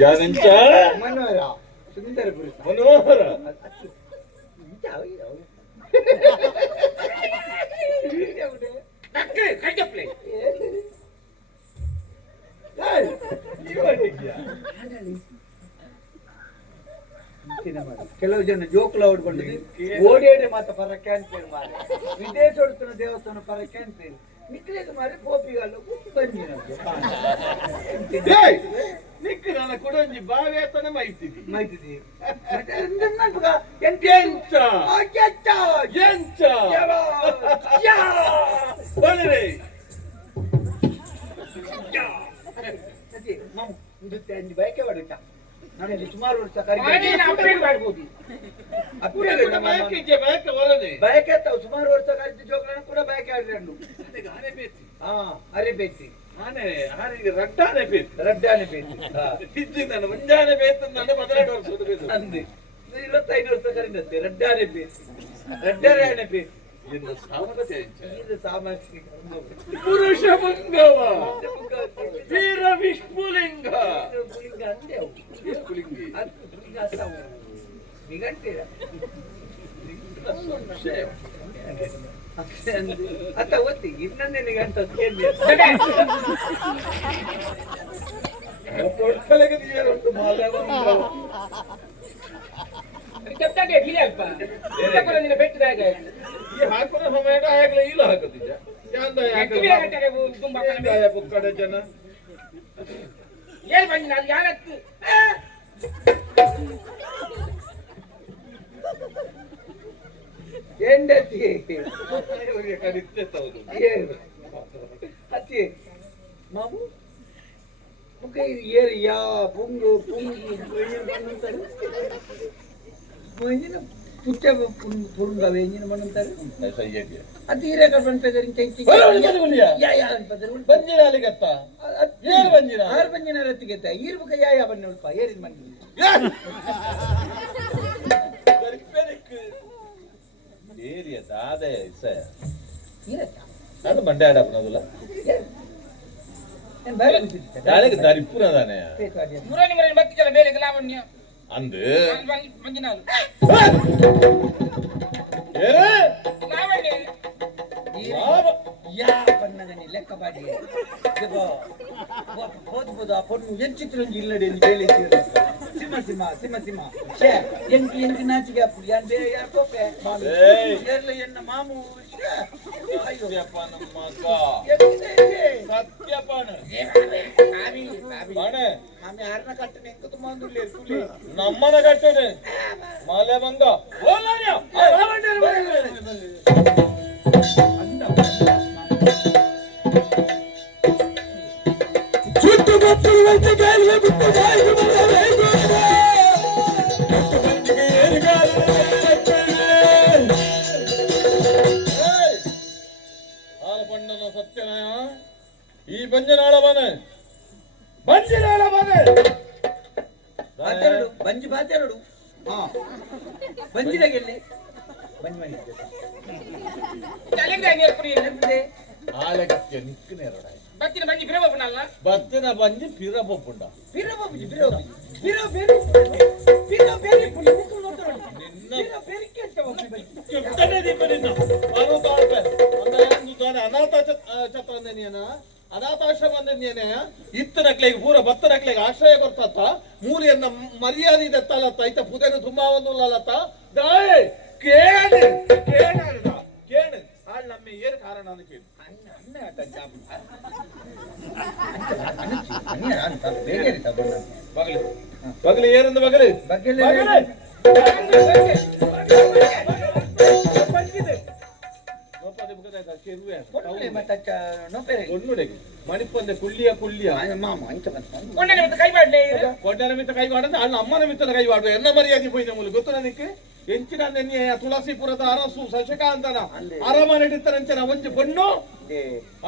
ಯಾನೆಂಚ ಮನೋಹರ ಸುಂದರ ಪುರುಷ ಮನೋಹರ ಕೆಲವು ಜನ ಜೋಕ್ಲ ಹೊಡ್ಕೊಂಡಿದೆ ಓಡಿ ಮಾತ್ರ ಪರಕ್ಕೆ ಅಂತೇಳಿ ಮಾರೆ ವಿದೇಶ ಹೊಡ್ತಾನ ದೇವಸ್ಥಾನ ಪರಕ್ಕೆ ಅಂತೇಳಿ ನಿಕ್ಲೇದು ಮಾರೆ ಗೋಪಿಗಲ್ಲ ಬಂದಿ ನಿಕ್ಕು ನನ್ನ ಕೊಡೊಂಜಿ ಬಾವೇತನ ಮೈತಿದಿ ಮೈತಿದಿ ಎಂಚ ಎಂಚ ಬಳಿರೆ ಬಯಕೆ ಹೊಡುತ್ತ ನನಗೆ ಸುಮಾರು ವರ್ಷ ಬಯಕೆ ಸುಮಾರು ವರ್ಷ ಕರಿತ ಜೋಗ್ಲನ್ನು ಕೂಡ ಬಯಕೆ ಆಡಿರಂಡು ಅರೆ ಬೇತಿ ರಡ್ಡಾನೆ ಬೇತಿ ರಡ್ಡಾನೆ ಬೇತಿ ಇದ್ದು ನಾನು ಮುಂಜಾನೆ ಬೇತು ನಾನು 12 ವರ್ಷದ ಬೇತು ಅಂದೆ 25 ವರ್ಷ ಕರಿಂದತ್ತೆ ರಡ್ಡಾನೆ ಬೇತಿ ರಡ್ಡಾನೆ ಬೇತಿ ಎಂದು ಸಾಮಗತೆ ಇದು ಸಾಮಾಜಿಕ ಪುರುಷ ಮುಂಗವ ವೀರ ವಿಷ್ಣುಲಿಂಗ ಪುಲಿಂಗ ಅಂದೆ ಪುಲಿಂಗಿ ಅದು ಪುಲಿಂಗ ಅಸ್ಸಾವು ನಿಗಂಟೀರ ಅತ್ತ ಒತ್ತಿ ಇನ್ನೊಂದೇ ನಿಗಂಟ ತೊಡ್ಕಲೆಗೆ ನೀರುಂಟು ಮಾಲವಂಗ ಹಾಕೋಣ ಸಮಯ ಆಗಲೇ ಇಲ್ಲ ಹಾಕುತ್ತಿದ್ದ ಪುಕ್ಕಡೆ ಜನ ಏನ್ ಬಂದ ನಾನು ಯಾರತ್ತು ಎಂಡತಿ ಕಡಿತೆ ಹೌದು ಅತಿ ಮಾಮು ಮುಖ ಏರು ಯಾ ಪುಂಗು ಪುಂಗಿ ಅಂತಾರೆ ಪುಚ್ಚ ಪುರುಂಗವೆ ಎಂಜಿನ ಮಣ್ಣಂತಾರೆ ಅದು ಹಿರೇಕ ಆರು ಬಂಜಿನ ರತ್ತಿಗೆತ್ತ ಈರು ಮುಖ ಯಾ ಬನ್ನಿ ಉಲ್ಪ ಏರಿನ ಮಣ್ಣು ಅದು ಮಂಡ್ಯ ಆಡಪ್ಪನದಲ್ಲ ದಾರಿಪುರದಾನೆ ಮುರಳಿ ಮುರಳಿ ಬತ್ತಿಗೆಲ್ಲ ಬೇರೆ ಲಾವಣ್ಯ ಅಂದು ಮಂಜಿನಾಲು ಲಾವಣ್ಯ ಯಾ ಬಣ್ಣಗನಿ ಲೆಕ್ಕ ಬಾಡಿ ಹೋದ್ಬೋದು ಆ ಪೊಣ್ಣು ಎಂಚಿತ್ರಂಜಿ ಇಲ್ಲಡೆ ಬೇಳೆ ಸಿಂಹ ಸಿಂಹ ಸಿಂಹ ಸಿಂಹ ಎಂಕಿ ಎಂಕಿ ನಾಚಿಗೆ ಅಪ್ಪು ಯಾನ್ ಬೇರೆ ಯಾರು ಕೋಪೆ ಎಲ್ಲ ಎನ್ನ ಮಾಮು ಯಾರನ್ನ ಕಟ್ಟನೆ ಎಂಕ ತುಂಬ ನಮ್ಮನ ಕಟ್ಟನೆ ಮಾಲೆ ಬಂಗ ಸತ್ಯನಾಯ ಈ ಬಂಜನಾಳ ಮನೆ ಬಂಜಿನಾಳ ಮನೆ ಬಂಜಿ ಬಾತೆರಡು ಬಂಜಿನಾಗೆಲ್ಲಿ ಬಂಜಿ ಮನೆ ಆಲೆಗಕ್ಕೆ ನಿಕ್ಕನೆ ಎರಡಾಯಿ ಬತ್ತಿನ ಬಂಜಿ ಪಿರಬಪ್ಪನಲ್ಲ ಬತ್ತಿನ ಬಂಜಿ ಪಿರಬಪ್ಪುಂಡ ಪಿರಬಪ್ಪಿ ಪಿರಬಪ್ಪಿ ಪಿರ ಬೇರೆ ಪಿರ ಬೇರೆ ಪುಲಿ ಮುಕ್ಕಲು ನೋಡ್ತಾಳೆ ನಿನ್ನ ಬೇರೆ ಕೆಟ್ಟವಪ್ಪಿ ಕೆಟ್ಟನೆ ದೀಪನಿನ್ನ ಮಾರು ತಾಳ್ಪೆ ಅಂದ್ರೆ ಒಂದು ತಾನೆ ಅನಾಥ ಛತ್ರ ಅಂದೇನಿಯನ ಅನಾಥಾಶ್ರಮ ಅಂದೇನಿಯನೆ ಇತ್ತನಕ್ಲೆಗೆ ಪೂರ ಬತ್ತನಕ್ಲೆಗೆ ಆಶ್ರಯ ಕೊಡ್ತತ್ತ ಮೂಲಿಯನ್ನ ಮರ್ಯಾದೆ ದತ್ತಲತ್ತ ಐತ ಪುದೆನು ತುಂಬಾ ಒಂದು ಲತ್ತ ದಾಯ್ ಕೇಳು ಕೇಳು ಕೇಳು ಹಾಳು ನಮ್ಮ ಏನು ಕಾರಣ ಅಂತ ಕೇಳು ಬಗಲಿ ಏನಂದ ಬಗಲಿ ಮಣಿಪಂದೆ ಕುಳ್ಳಿಯ ಕುಳ್ಳಿಯ ಕೈ ಮಾಡ್ಲಿ ಕೊಡ್ಡನ ಮಿತ್ತ ಕೈ ಮಾಡಂತ ಅಣ್ಣ ಅಮ್ಮನ ಮಿತ್ತನ ಕೈ ಮಾಡುವ ಎನ್ನ ಮರ್ಯಾದೆ ಹೋಯ್ದ ಮೂಲ ಗೊತ್ತು ನನಕ್ಕೆ ಎಂಚಿನ ನೆನ್ನೆಯ ತುಳಸಿಪುರದ ಅರಸು ಶಶಕಾಂತನ ಅರಮನೆ ಇಡ್ತಾರಂಚನ ಒಂಜಿ ಪೊಣ್ಣು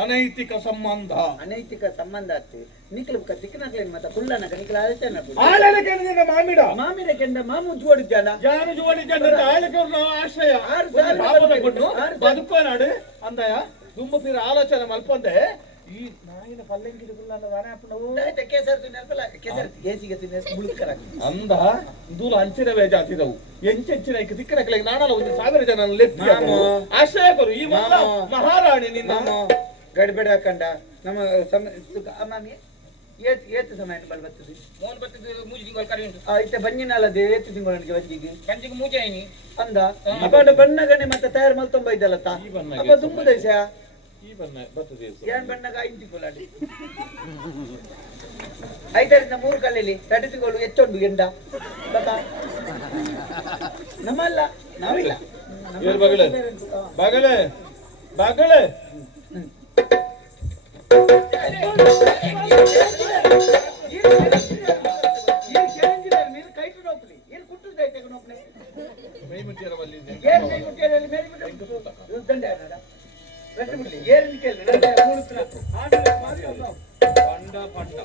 ಅನೈತಿಕ ಸಂಬಂಧ ಅನೈತಿಕ ಸಂಬಂಧ ಅತ್ತೆ ನಿಕ್ಲು ದಿಕ್ಕನಕ್ಲೇನ್ ಮತ್ತ ಕುಳ್ಳನಕ ನಿಕ್ಲ ಆಲಚನ ಆಲಕ್ಕೆ ಮಾಮಿಡ ಮಾಮಿಡ ಕೆಂಡ ಮಾಮು ಜೋಡಿದ್ದಾನ ಜಾನು ಜೋಡಿದ್ದಾನ ಆಲಕ್ಕೆ ಆಶ್ರಯ ಪಾಪದ ಪೊಣ್ಣು ಬದುಕೋನಾಡು ಅಂದಯ ದುಂಬ ಪೀರ ಆಲೋಚನೆ ಮಲ್ಪಂದೆ ಈ ನಾಯಿನ ಪಲ್ಲಂಗಿದ ಕುಲ್ಲ ವಾನೆ ಅಪ್ಪನವು ಆಯ್ತಾ ಕೇಸರಿ ತಿನ್ನಲ್ಲ ಕೇಸರಿ ಏಸಿಗೆ ತಿನ್ನ ಮುಳುಕರ ಅಂದ ದೂಲ ಹಂಚಿನವೇ ಜಾತಿದವು ಎಂಚೆಂಚಿನ ದಿಕ್ಕನಕ್ಲೆಗೆ ನಾನಲ್ಲ 1,000 ಜನ ಲೆಫ್ಟ್ ಆಶ್ರಯ ಬರು ಈ ಮೊದಲ ಮಹಾರಾಣಿ ನಿನ್ನ ಗಡಿಬೇಡ ಹಾಕಂಡ ನಮ್ಮ ಅಮ್ಮಿ ಏತು ಸಮಯ ಬಲ್ ಬರ್ತದೆ ಮೋನ್ ಬರ್ತದೆ ಮೂಜಿ ತಿಂಗಳು ಕರಿ ಉಂಟು ಇತ್ತೆ ಬಂಜಿನಲ್ಲದೆ ಏತು ತಿಂಗಳಿಗೆ ಬಂಜಿಗೆ ಗಂಜಿಗೆ ಮೂಜೆ ಐನಿ ಅಂದ ಅಪ್ಪ ಬಣ್ಣಗಣೆ ಮತ್ತೆ ತಯಾರು ಮಲ್ತೊಂಬ ಇದ್ದಲ್ಲತ್ತ ಅಪ್ಪ ತುಂಬು ದೇಶ ಈ ಬಣ್ಣ ಬರ್ತದೆ ಏನ್ ಬಣ್ಣಗ 5 ತಿಂಗಳು 5ರಿಂದ 3 ಕಲ್ಲಲ್ಲಿ 2 ತಿಂಗಳು ಹೆಚ್ಚೊಂದು ಎಂಡ ಗೊತ್ತಾ ನಮ್ಮಲ್ಲ ನಾವಿಲ್ಲ ಏರ್ ಬಗಳೆ ಬಗಳೆ ಬಗಳೆ ಮೈ ಮುಟ್ಟಿರ ಬಲ್ಲಿದೆ ಪಂಡ ಪಂಡ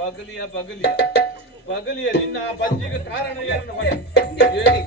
ಬಗಲಿಯ ಬಗಲಿಯ ಬಗಲಿಯ ನಿನ್ನ ಬಂಜಿಗೆ ಕಾರಣ ಏನು ಹೇಳಿ